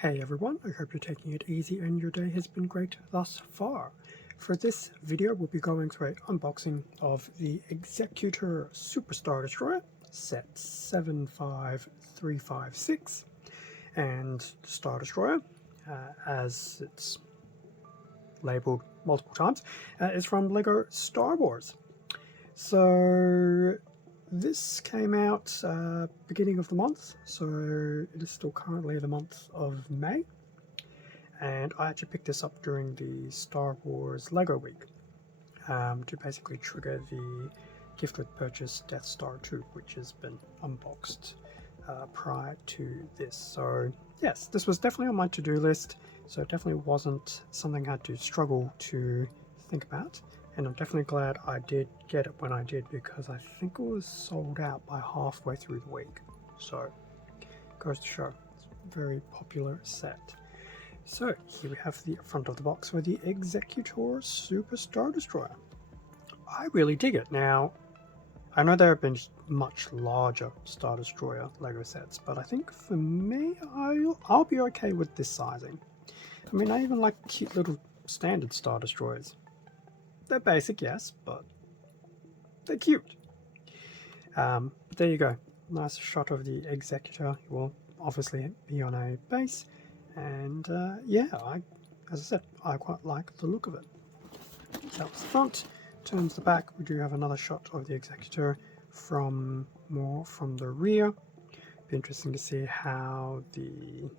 Hey everyone, I hope you're taking it easy and your day has been great thus far. For this video, we'll be going through an unboxing of the Executor Super Star Destroyer, set 75356, and Star Destroyer, as it's labeled multiple times, is from LEGO Star Wars. So this came out beginning of the month, so it is still currently the month of May, and I actually picked this up during the Star Wars LEGO week to basically trigger the gift with purchase Death Star 2, which has been unboxed prior to this. So yes, this was definitely on my to-do list, so it definitely wasn't something I had to struggle to think about. And I'm definitely glad I did get it when I did, because I think it was sold out by halfway through the week. So, goes to show, it's a very popular set. So, here we have the front of the box for the Executor Super Star Destroyer. I really dig it. Now, I know there have been much larger Star Destroyer LEGO sets, but I think for me, I'll be okay with this sizing. I mean, I even like cute little standard Star Destroyers. They're basic, yes, but they're cute. But there you go. Nice shot of the Executor. He will obviously be on a base. And yeah, as I said, I quite like the look of it. So that was the front. Turns the back. We do have another shot of the Executor more from the rear. Be interesting to see how the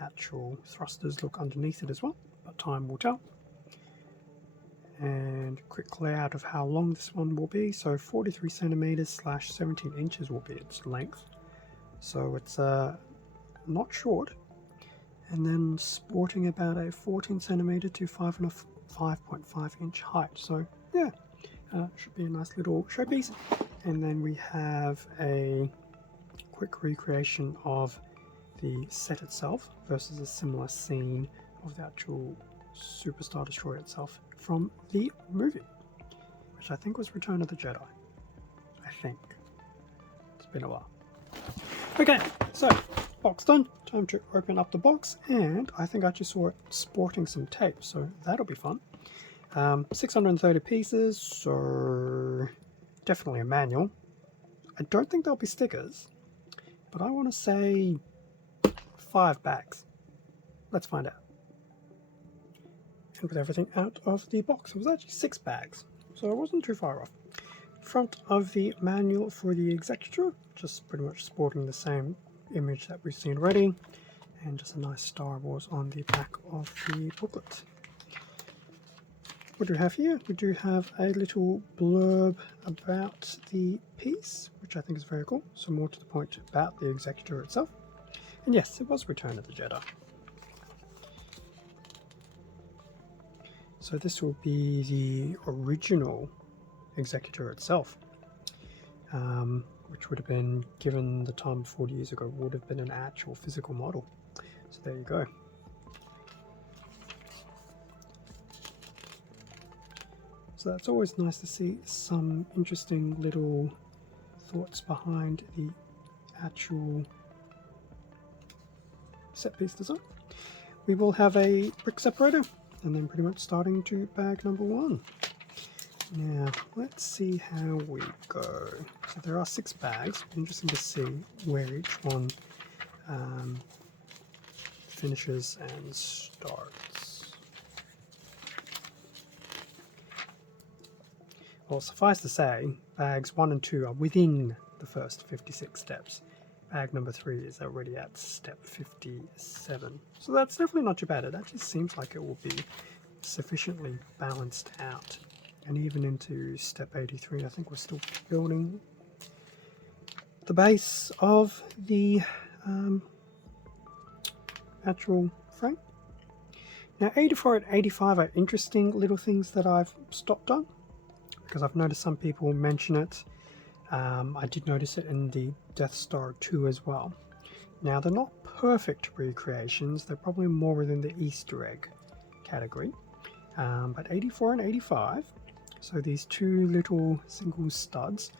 actual thrusters look underneath it as well, but time will tell. And quick layout of how long this one will be. So 43 centimeters / 17 inches will be its length. So it's not short. And then sporting about a 14 centimeter to 5.5 inch height. So yeah, should be a nice little showpiece. And then we have a quick recreation of the set itself versus a similar scene of the actual Super Star Destroyer itself from the movie, which I think was Return of the Jedi. I think. It's been a while. Okay, so box done. Time to open up the box, and I think I just saw it sporting some tape, so that'll be fun. 630 pieces, so definitely a manual. I don't think there'll be stickers, but I want to say 5 bags. Let's find out. And with everything out of the box, it was actually 6 bags, so it wasn't too far off. Front of the manual for the Executor, just pretty much sporting the same image that we've seen already, and just a nice Star Wars on the back of the booklet. What do we have here? We do have a little blurb about the piece, which I think is very cool, so more to the point about the Executor itself. And yes, it was Return of the Jedi. So this will be the original Executor itself, which would have been, given the time 40 years ago, would have been an actual physical model. So there you go. So that's always nice to see some interesting little thoughts behind the actual set piece design. We will have a brick separator, and then pretty much starting to bag number 1. Now, let's see how we go. So there are 6 bags. Interesting to see where each one finishes and starts. Well, suffice to say, bags 1 and 2 are within the first 56 steps. Bag number 3 is already at step 57. So that's definitely not too bad. It actually seems like it will be sufficiently balanced out. And even into step 83, I think we're still building the base of the actual frame. Now 84 and 85 are interesting little things that I've stopped on, because I've noticed some people mention it. I did notice it in the Death Star 2 as well. Now they're not perfect recreations, they're probably more within the Easter egg category. But 84 and 85, so these 2 little single studs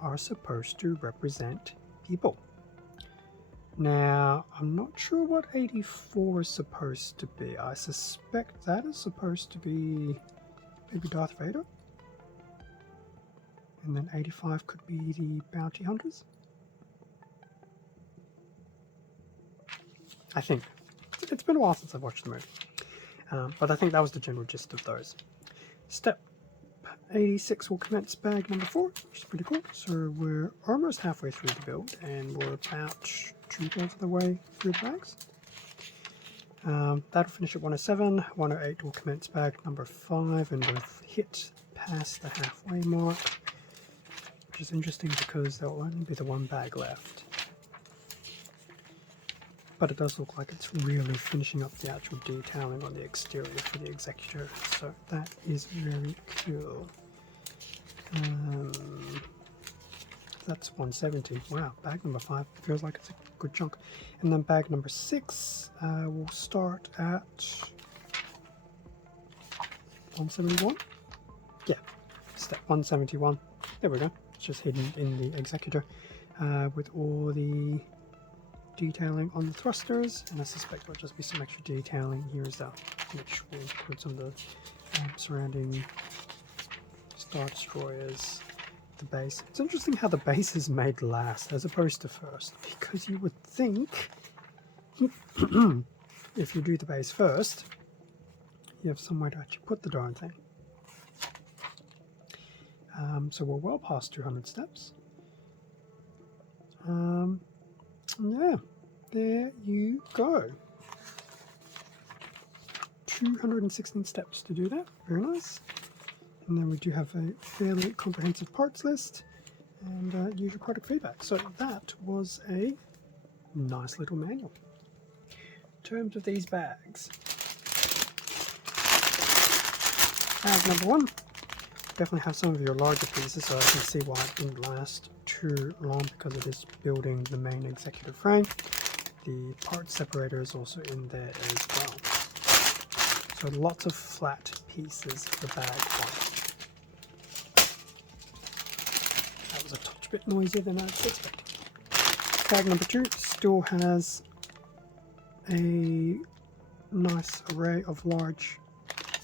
are supposed to represent people. Now, I'm not sure what 84 is supposed to be. I suspect that is supposed to be maybe Darth Vader. And then 85 could be the bounty hunters. I think. It's been a while since I've watched the movie. But I think that was the general gist of those. Step 86 will commence bag number 4, which is pretty cool. So we're almost halfway through the build, and we're about 2/3 of the way through the bags. That'll finish at 107. 108 will commence bag number 5, and we've hit past the halfway mark, which is interesting because there will only be the one bag left. But it does look like it's really finishing up the actual detailing on the exterior for the Executor, so that is very cool. That's 170. Wow, bag number 5 feels like it's a good chunk. And then bag number 6 will start at 171. Yeah, step 171. There we go. It's just hidden in the Executor with all the detailing on the thrusters, and I suspect there'll just be some extra detailing here as well, which will include some of the surrounding Star Destroyers, the base. It's interesting how the base is made last as opposed to first, because you would think if you do the base first, you have somewhere to actually put the darn thing. So we're well past 200 steps. Yeah, there you go. 216 steps to do that. Very nice. And then we do have a fairly comprehensive parts list and user product feedback. So that was a nice little manual. In terms of these bags, bag number 1 definitely have some of your larger pieces, so I can see why it didn't last too long, because it is building the main Executor frame. The part separator is also in there as well. So lots of flat pieces for bag 1. That was a touch bit noisier than I was expecting. Bag number 2 still has a nice array of large,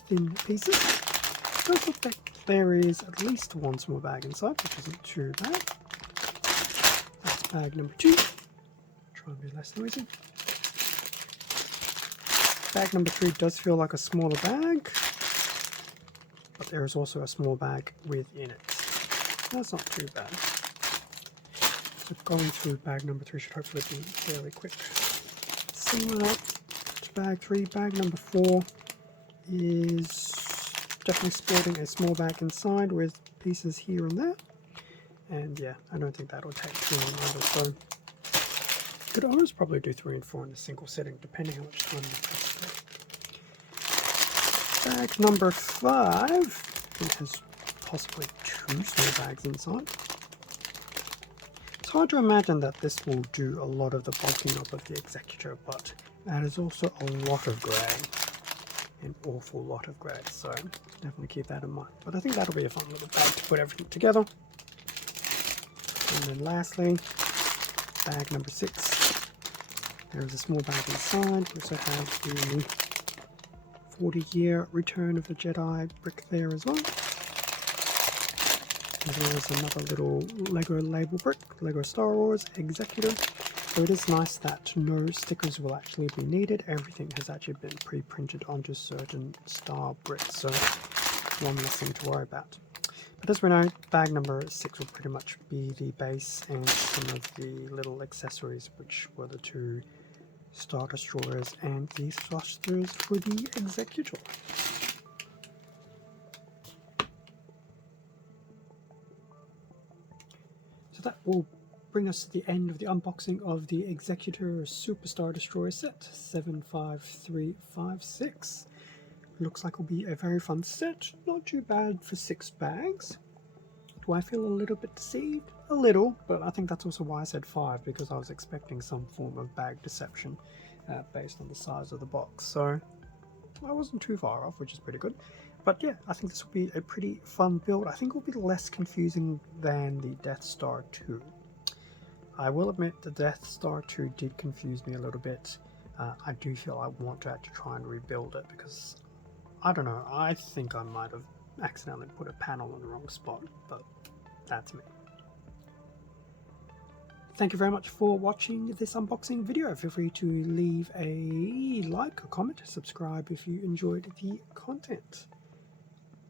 thin pieces. It does look like there is at least one small bag inside, which isn't too bad. That's bag number 2. Try and be less noisy. Bag number 3 does feel like a smaller bag, but there is also a small bag within it. That's not too bad. So going through bag number 3 should hopefully be fairly quick. Similar to bag 3, bag number 4 is definitely sporting a small bag inside with pieces here and there. And yeah, I don't think that'll take too long either, so could always probably do 3 and 4 in a single sitting, depending how much time you press through. Bag number 5, it has possibly 2 small bags inside. It's hard to imagine that this will do a lot of the bulking up of the Executor, but that is also a lot of grey. An awful lot of grey, so definitely keep that in mind. But I think that'll be a fun little bag to put everything together. And then lastly, bag number 6. There is a small bag inside. We also have the 40-year Return of the Jedi brick there as well. As well as another little Lego label brick, Lego Star Wars Executor. So it is nice that no stickers will actually be needed. Everything has actually been pre-printed onto certain star bricks, so one less thing to worry about. But as we know, bag number 6 will pretty much be the base and some of the little accessories, which were the 2 Star Destroyers and the thrusters for the Executor. So that will bring us to the end of the unboxing of the Executor Super Star Destroyer set 75356. Looks like it'll be a very fun set, not too bad for 6 bags. Do I feel a little bit deceived? A little, but I think that's also why I said 5, because I was expecting some form of bag deception based on the size of the box. So I wasn't too far off, which is pretty good. But yeah, I think this will be a pretty fun build. I think it will be less confusing than the Death Star 2. I will admit the Death Star 2 did confuse me a little bit. I do feel I want to actually try and rebuild it because, I don't know, I think I might have accidentally put a panel in the wrong spot, but that's me. Thank you very much for watching this unboxing video. Feel free to leave a like, a comment, subscribe if you enjoyed the content.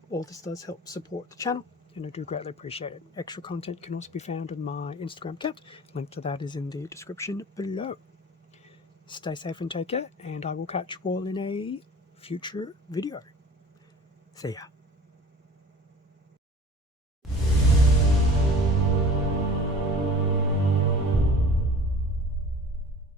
All this does help support the channel, and I do greatly appreciate it. Extra content can also be found on my Instagram account. Link to that is in the description below. Stay safe and take care, and I will catch you all in a future video. See ya.